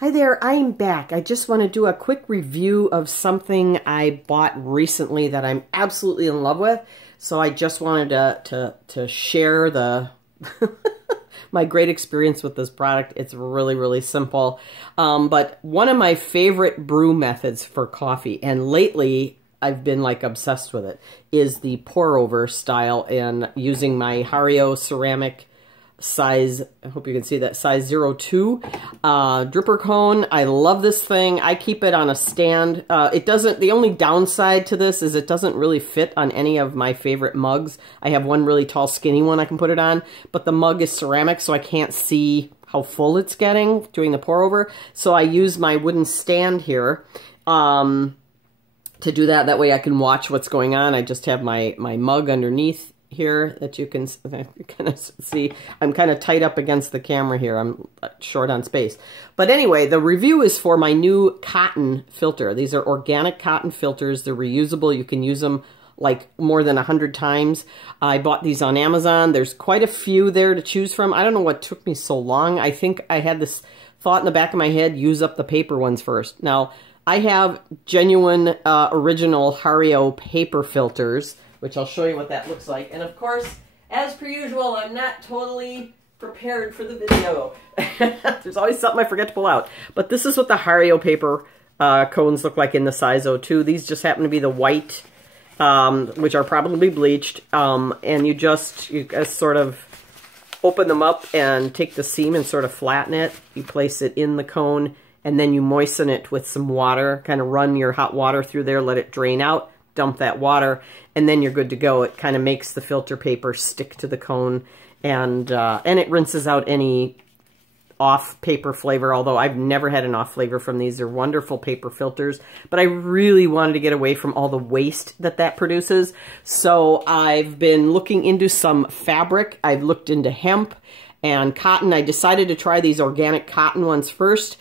Hi there, I'm back. I just want to do a quick review of something I bought recently that I'm absolutely in love with. So I just wanted to share my great experience with this product. It's really, really simple. But one of my favorite brew methods for coffee, and lately I've been like obsessed with it, is the pour over style and using my Hario ceramic size, I hope you can see that, size 02 dripper cone. I love this thing. I keep it on a stand. The only downside to this is it doesn't really fit on any of my favorite mugs. I have one really tall skinny one I can put it on, but the mug is ceramic, so I can't see how full it's getting doing the pour over. So I use my wooden stand here to do that. That way I can watch what's going on. I just have my mug underneath here that you can kind of see. I'm kind of tight up against the camera here. I'm short on space. But anyway, the review is for my new cotton filter. These are organic cotton filters. They're reusable. You can use them like more than 100 times. I bought these on Amazon. There's quite a few there to choose from. I don't know what took me so long. I think I had this thought in the back of my head, use up the paper ones first. Now, I have genuine original Hario paper filters, which I'll show you what that looks like. And of course, as per usual, I'm not totally prepared for the video. There's always something I forget to pull out. But this is what the Hario paper cones look like in the size 02. These just happen to be the white, which are probably bleached. And you just sort of open them up and take the seam and sort of flatten it. You place it in the cone, and then you moisten it with some water. Kind of run your hot water through there, let it drain out. Dump that water, and then you're good to go. It kind of makes the filter paper stick to the cone, and it rinses out any off paper flavor, although I've never had an off flavor from these. They're wonderful paper filters, but I really wanted to get away from all the waste that produces. So I've been looking into some fabric. I've looked into hemp and cotton. I decided to try these organic cotton ones first.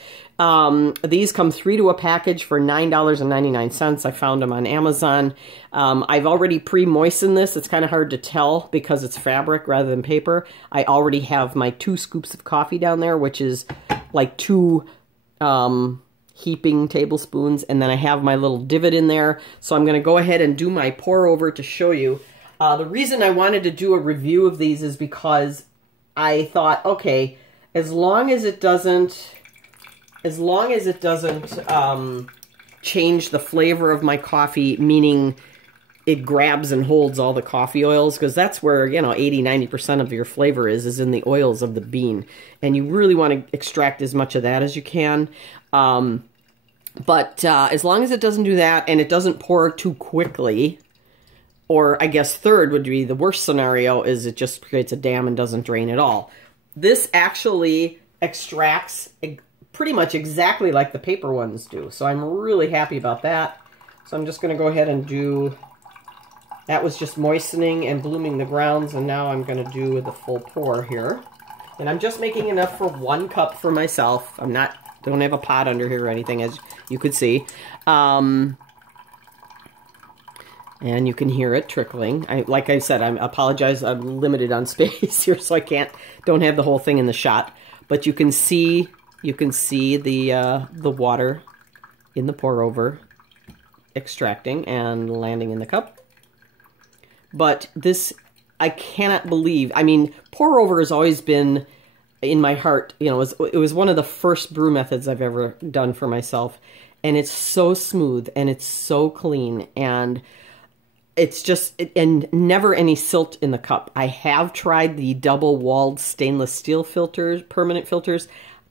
These come 3 to a package for $9.99. I found them on Amazon. I've already pre-moistened this. It's kind of hard to tell because it's fabric rather than paper. I already have my 2 scoops of coffee down there, which is like 2 heaping tablespoons. And then I have my little divot in there. So I'm going to go ahead and do my pour over to show you. The reason I wanted to do a review of these is because I thought, okay, as long as it doesn't change the flavor of my coffee, meaning it grabs and holds all the coffee oils, because that's where, 80–90% of your flavor is in the oils of the bean. And you really want to extract as much of that as you can. But as long as it doesn't do that and it doesn't pour too quickly, or I guess third would be the worst scenario, is it just creates a dam and doesn't drain at all. This actually extracts pretty much exactly like the paper ones do. So I'm really happy about that. So I'm just going to go ahead and do, that was just moistening and blooming the grounds, and now I'm going to do the full pour here. And I'm just making enough for 1 cup for myself. Don't have a pot under here or anything, as you could see. And you can hear it trickling. Like I said, I apologize, I'm limited on space here, so don't have the whole thing in the shot. But you can see the water in the pour over extracting and landing in the cup. But this, I cannot believe. I mean, pour over has always been in my heart. It was one of the first brew methods I've ever done for myself, and it's so smooth and it's so clean, and it's just, and never any silt in the cup. I have tried the double-walled stainless steel filters, permanent filters.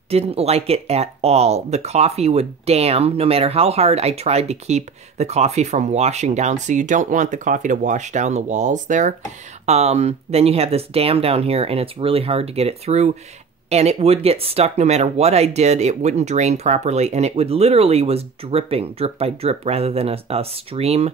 Didn't like it at all. The coffee would dam no matter how hard I tried to keep the coffee from washing down. So you don't want the coffee to wash down the walls there. Then you have this dam down here, and it's really hard to get it through. And it would get stuck no matter what I did. It wouldn't drain properly, and it would literally was dripping, drip by drip, rather than a stream.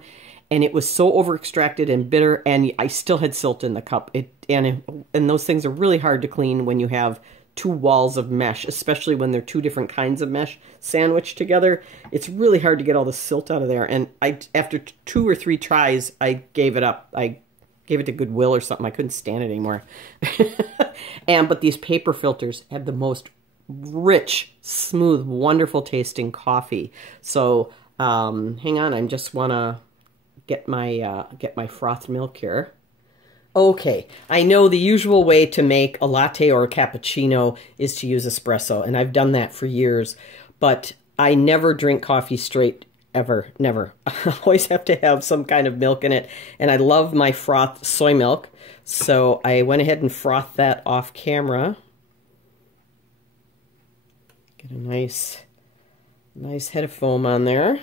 And it was so over-extracted and bitter, and I still had silt in the cup. And those things are really hard to clean when you have 2 walls of mesh, especially when they're 2 different kinds of mesh sandwiched together. It's really hard to get all the silt out of there. And after 2 or 3 tries, I gave it up. I gave it to Goodwill or something. I couldn't stand it anymore. But these paper filters have the most rich, smooth, wonderful tasting coffee. So hang on, I just want to get my frothed milk here. Okay, I know the usual way to make a latte or a cappuccino is to use espresso, and I've done that for years, but I never drink coffee straight, ever, never. I always have to have some kind of milk in it, and I love my frothed soy milk, so I went ahead and frothed that off camera. Get a nice head of foam on there.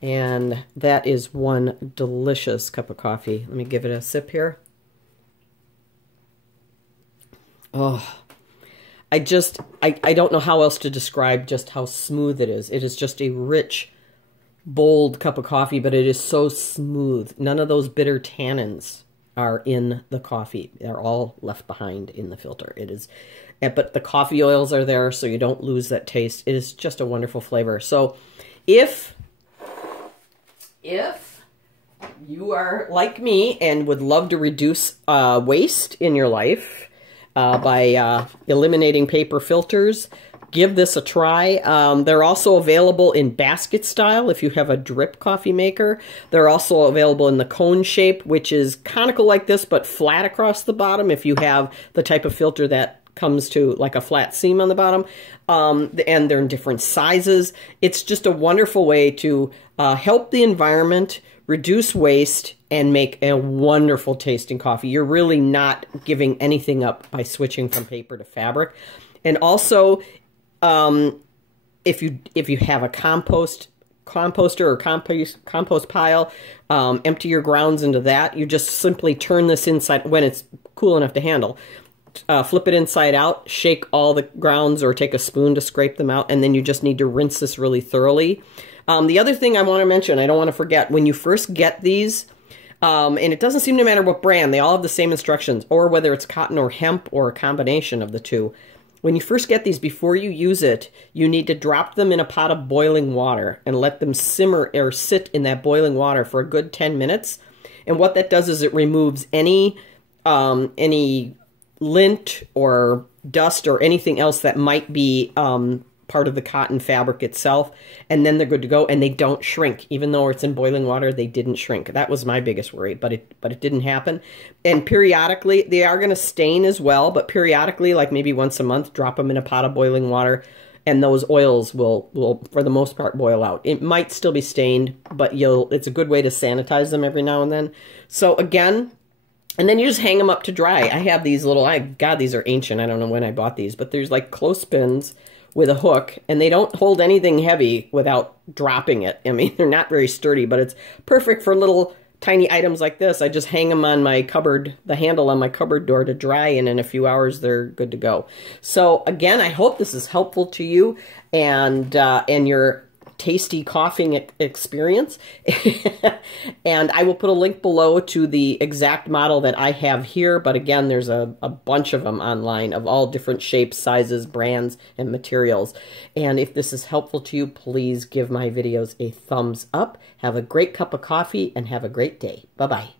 And that is one delicious cup of coffee. Let me give it a sip here. Oh, I don't know how else to describe just how smooth it is. It is just a rich, bold cup of coffee, but it is so smooth. None of those bitter tannins are in the coffee. They're all left behind in the filter. It is, but the coffee oils are there, so you don't lose that taste. It is just a wonderful flavor. So if you are like me and would love to reduce waste in your life by eliminating paper filters, give this a try. They're also available in basket style if you have a drip coffee maker. They're also available in the cone shape, which is conical like this but flat across the bottom if you have the type of filter that comes to like a flat seam on the bottom. And they're in different sizes. It's just a wonderful way to help the environment, reduce waste, and make a wonderful tasting coffee. You're really not giving anything up by switching from paper to fabric. And also, if you have a composter or compost pile, empty your grounds into that. You just simply turn this inside when it's cool enough to handle. Flip it inside out, shake all the grounds or take a spoon to scrape them out, and then you just need to rinse this really thoroughly. The other thing I want to mention, I don't want to forget, when you first get these, and it doesn't seem to matter what brand, they all have the same instructions, or whether it's cotton or hemp or a combination of the two. When you first get these, before you use it, you need to drop them in a pot of boiling water and let them simmer or sit in that boiling water for a good 10 minutes. And what that does is it removes any lint or dust or anything else that might be part of the cotton fabric itself, and then they're good to go, and they don't shrink. Even though it's in boiling water, they didn't shrink. That was my biggest worry, but it didn't happen. And periodically, they are going to stain as well, but periodically, like maybe once a month, drop them in a pot of boiling water, and those oils will for the most part, boil out. It might still be stained, but it's a good way to sanitize them every now and then. So again, and then you just hang them up to dry. I have these little, God, these are ancient. I don't know when I bought these, but there's like clothespins with a hook, and they don't hold anything heavy without dropping it. I mean, they're not very sturdy, but it's perfect for little tiny items like this. I just hang them on my cupboard, the handle on my cupboard door to dry, and in a few hours they're good to go. So again, I hope this is helpful to you and your tasty coughing experience. And I will put a link below to the exact model that I have here, but again, there's a bunch of them online of all different shapes, sizes, brands, and materials. And if this is helpful to you, please give my videos a thumbs up. Have a great cup of coffee and have a great day. Bye-bye.